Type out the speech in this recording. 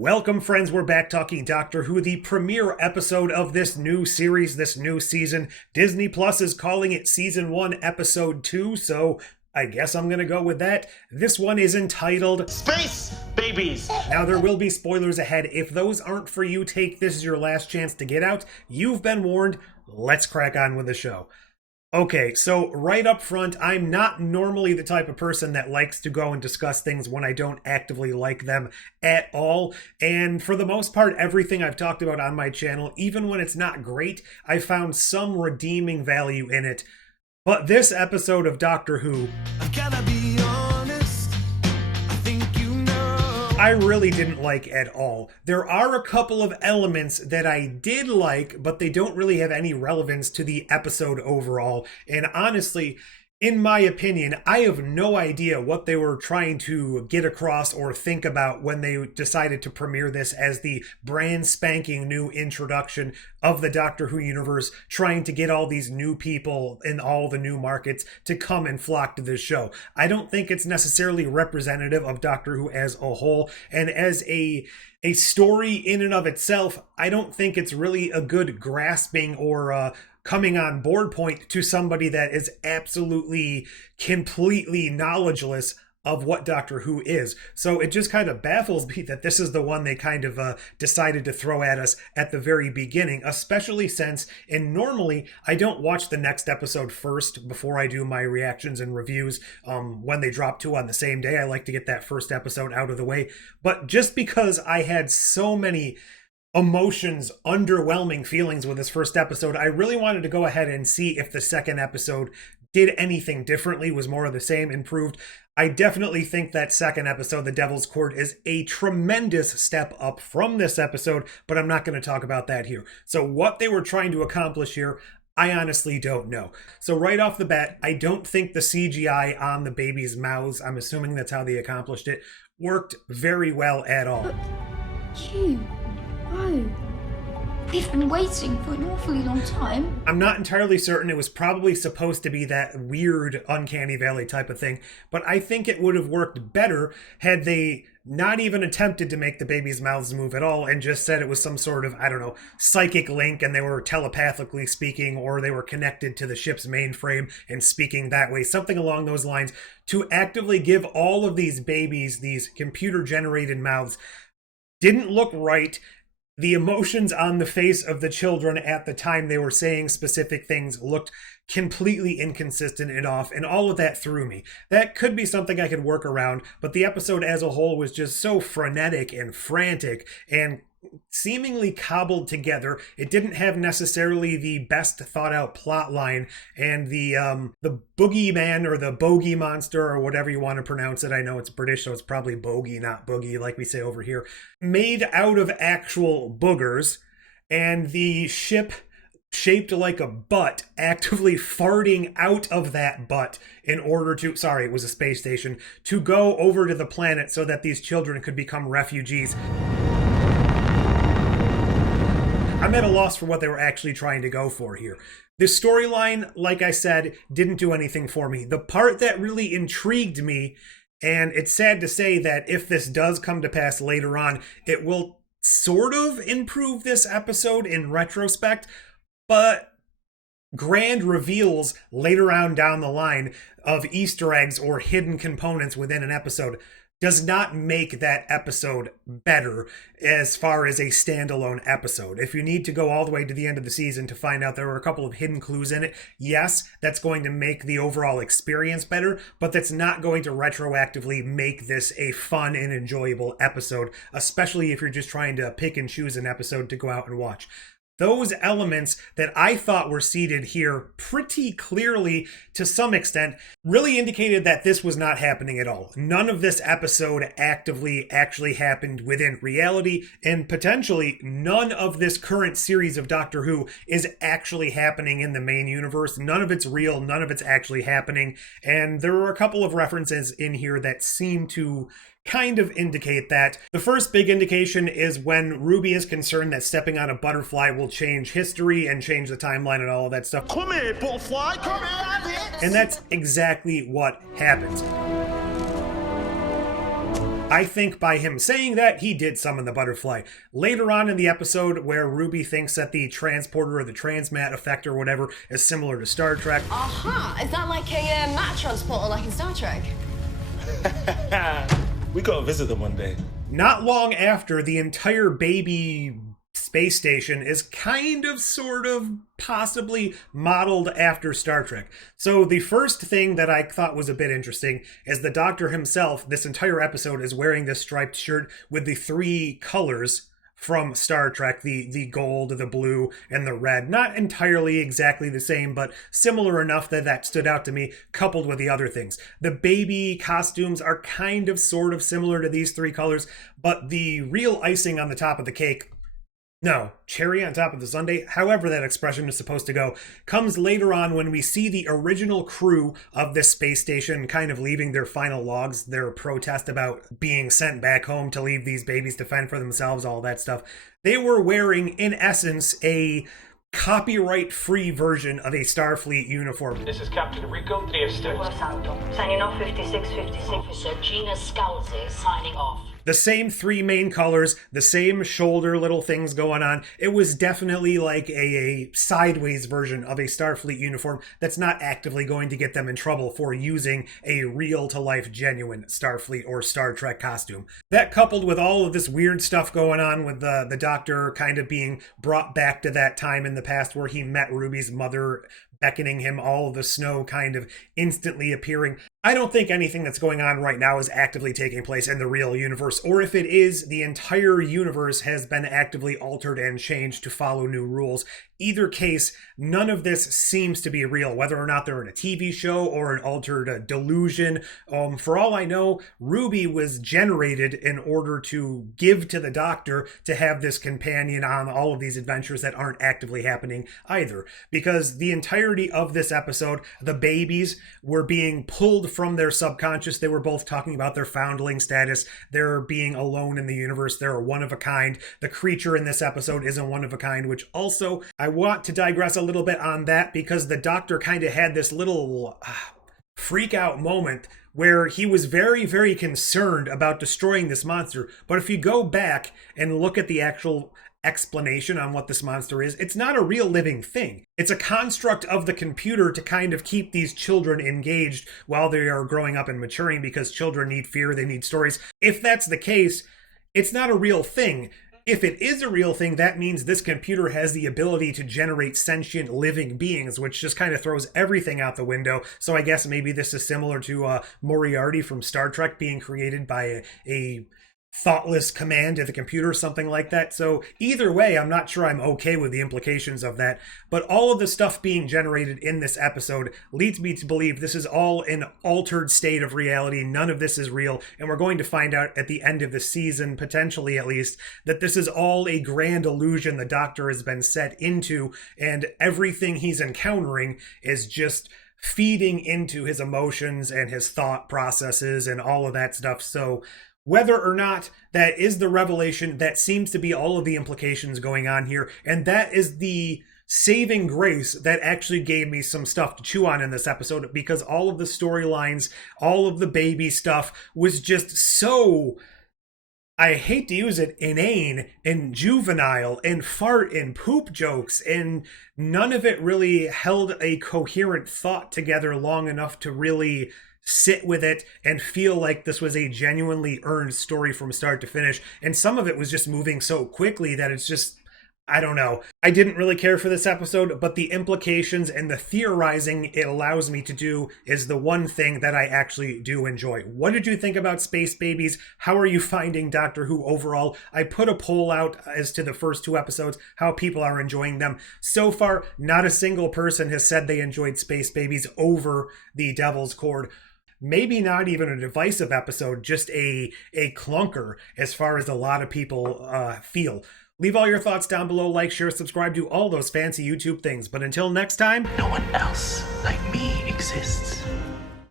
Welcome, friends. We're back talking Doctor Who, the premiere episode of this new series, this new season. Disney Plus is calling it Season 1, Episode 2, so I guess I'm gonna go with that. This one is entitled Space Babies. Now, there will be spoilers ahead. If those aren't for you, this is your last chance to get out. You've been warned. Let's crack on with the show. Okay, so right up front, I'm not normally the type of person that likes to go and discuss things when I don't actively like them at all. And for the most part, everything I've talked about on my channel, even when it's not great, I found some redeeming value in it. But this episode of Doctor Who, I've gotta be honest, I think you know. I really didn't like at all. There are a couple of elements that I did like, but they don't really have any relevance to the episode overall. And honestly, in my opinion, I have no idea what they were trying to get across or think about when they decided to premiere this as the brand spanking new introduction of the Doctor Who universe, trying to get all these new people in all the new markets to come and flock to this show. I don't think it's necessarily representative of Doctor Who as a whole, and as a story in and of itself, I don't think it's really a good grasping or coming on board point to somebody that is absolutely, completely knowledgeless of what Doctor Who is. So it just kind of baffles me that this is the one they kind of decided to throw at us at the very beginning, especially since, and normally I don't watch the next episode first before I do my reactions and reviews when they drop to on the same day. I like to get that first episode out of the way. But just because I had so many emotions, underwhelming feelings with this first episode, I really wanted to go ahead and see if the second episode did anything differently, was more of the same, improved. I definitely think that second episode, The Devil's Court, is a tremendous step up from this episode, but I'm not going to talk about that here. So what they were trying to accomplish here, I honestly don't know. So right off the bat, I don't think the CGI on the babies' mouths, I'm assuming that's how they accomplished it, worked very well at all. Whoa. We've been waiting for an awfully long time. I'm not entirely certain. It was probably supposed to be that weird Uncanny Valley type of thing, but I think it would have worked better had they not even attempted to make the babies' mouths move at all and just said it was some sort of, I don't know, psychic link and they were telepathically speaking, or they were connected to the ship's mainframe and speaking that way, something along those lines, to actively give all of these babies these computer-generated mouths. Didn't look right. The emotions on the face of the children at the time they were saying specific things looked completely inconsistent and off, and all of that threw me. That could be something I could work around, but the episode as a whole was just so frenetic and frantic and seemingly cobbled together. It didn't have necessarily the best thought out plot line, and the boogeyman or the bogey monster or whatever you want to pronounce it, I know it's British so it's probably bogey, not boogie like we say over here, made out of actual boogers, and the ship shaped like a butt actively farting out of that butt in order to, sorry, it was a space station, to go over to the planet so that these children could become refugees. I'm at a loss for what they were actually trying to go for here. The storyline, like I said, didn't do anything for me. The part that really intrigued me, and it's sad to say that if this does come to pass later on, it will sort of improve this episode in retrospect, but grand reveals later on down the line of Easter eggs or hidden components within an episode does not make that episode better as far as a standalone episode. If you need to go all the way to the end of the season to find out there were a couple of hidden clues in it, yes, that's going to make the overall experience better, but that's not going to retroactively make this a fun and enjoyable episode, especially if you're just trying to pick and choose an episode to go out and watch. Those elements that I thought were seeded here pretty clearly, to some extent, really indicated that this was not happening at all. None of this episode actively actually happened within reality, and potentially none of this current series of Doctor Who is actually happening in the main universe. None of it's real, none of it's actually happening, and there are a couple of references in here that seem to kind of indicate that. The first big indication is when Ruby is concerned that stepping on a butterfly will change history and change the timeline and all of that stuff. Come here, butterfly, come here. And that's exactly what happens. I think by him saying that, he did summon the butterfly. Later on in the episode, where Ruby thinks that the transporter or the transmat effect or whatever is similar to Star Trek. Aha! Is that like a mat transporter like in Star Trek? We gotta visit them one day. Not long after, the entire baby space station is kind of, sort of, possibly modeled after Star Trek. So the first thing that I thought was a bit interesting is the Doctor himself, this entire episode, is wearing this striped shirt with the 3 colors from Star Trek, the gold, the blue, and the red. Not entirely exactly the same, but similar enough that stood out to me, coupled with the other things. The baby costumes are kind of, sort of similar to these 3 colors, but the real icing on the top of the cake, no, cherry on top of the sundae, however that expression is supposed to go, comes later on when we see the original crew of this space station kind of leaving their final logs, their protest about being sent back home to leave these babies to fend for themselves, all that stuff. They were wearing, in essence, a copyright-free version of a Starfleet uniform. This is Captain Rico Trieste. Signing off 5656. Officer Gina Scalzi signing off. The same 3 main colors, the same shoulder little things going on. It was definitely like a sideways version of a Starfleet uniform that's not actively going to get them in trouble for using a real-to-life genuine Starfleet or Star Trek costume. That coupled with all of this weird stuff going on with the Doctor kind of being brought back to that time in the past where he met Ruby's mother, beckoning him, all of the snow kind of instantly appearing. I don't think anything that's going on right now is actively taking place in the real universe, or if it is, the entire universe has been actively altered and changed to follow new rules. Either case, none of this seems to be real, whether or not they're in a TV show or an altered delusion. For all I know, Ruby was generated in order to give to the Doctor to have this companion on all of these adventures that aren't actively happening either. Because the entirety of this episode, the babies were being pulled from their subconscious. They were both talking about their foundling status, their being alone in the universe, they're one of a kind. The creature in this episode isn't one of a kind, which also, I want to digress a little bit on that because the Doctor kind of had this little freak out moment where he was very, very concerned about destroying this monster. But if you go back and look at the actual explanation on what this monster is, it's not a real living thing. It's a construct of the computer to kind of keep these children engaged while they are growing up and maturing, because children need fear, they need stories. If that's the case, it's not a real thing. If it is a real thing, that means this computer has the ability to generate sentient living beings, which just kind of throws everything out the window. So I guess maybe this is similar to Moriarty from Star Trek being created by a thoughtless command at the computer, something like that. So either way, I'm not sure I'm okay with the implications of that. But all of the stuff being generated in this episode leads me to believe this is all an altered state of reality. None of this is real. And we're going to find out at the end of the season, potentially at least, that this is all a grand illusion the Doctor has been set into, and everything he's encountering is just feeding into his emotions and his thought processes and all of that stuff. So whether or not that is the revelation, that seems to be all of the implications going on here. And that is the saving grace that actually gave me some stuff to chew on in this episode, because all of the storylines, all of the baby stuff was just so, I hate to use it, inane and juvenile and fart and poop jokes, and none of it really held a coherent thought together long enough to really sit with it and feel like this was a genuinely earned story from start to finish. And some of it was just moving so quickly that it's just, I don't know. I didn't really care for this episode, but the implications and the theorizing it allows me to do is the one thing that I actually do enjoy. What did you think about Space Babies? How are you finding Doctor Who overall? I put a poll out as to the first 2 episodes, how people are enjoying them. So far, not a single person has said they enjoyed Space Babies over The Devil's Cord. Maybe not even a divisive episode, just a clunker as far as a lot of people feel. Leave all your thoughts down below, like, share, subscribe, do all those fancy YouTube things. But until next time, No one else like me exists.